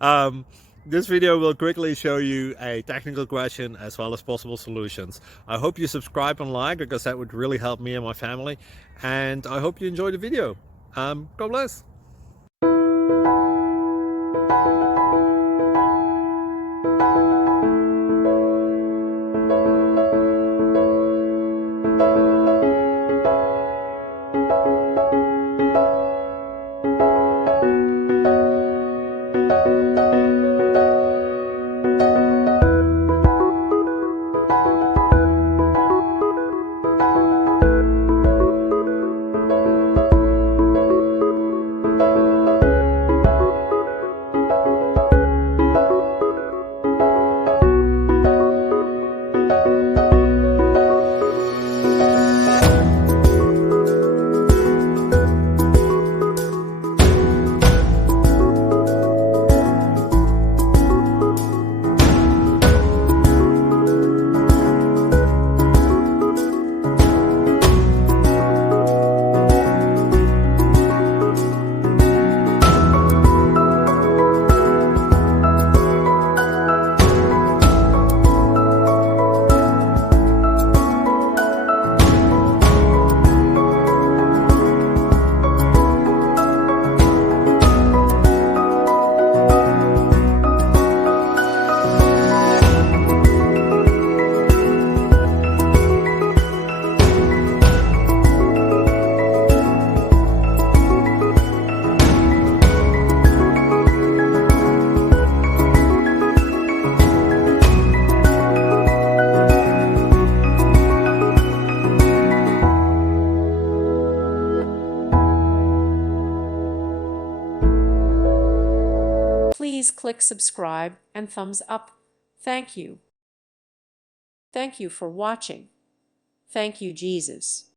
um, this video will quickly show you a technical question as well as possible solutions. I hope you subscribe and like, because that would really help me and my family. And I hope you enjoy the video. God bless. Please click subscribe and thumbs up. Thank you. Thank you for watching. Thank you, Jesus.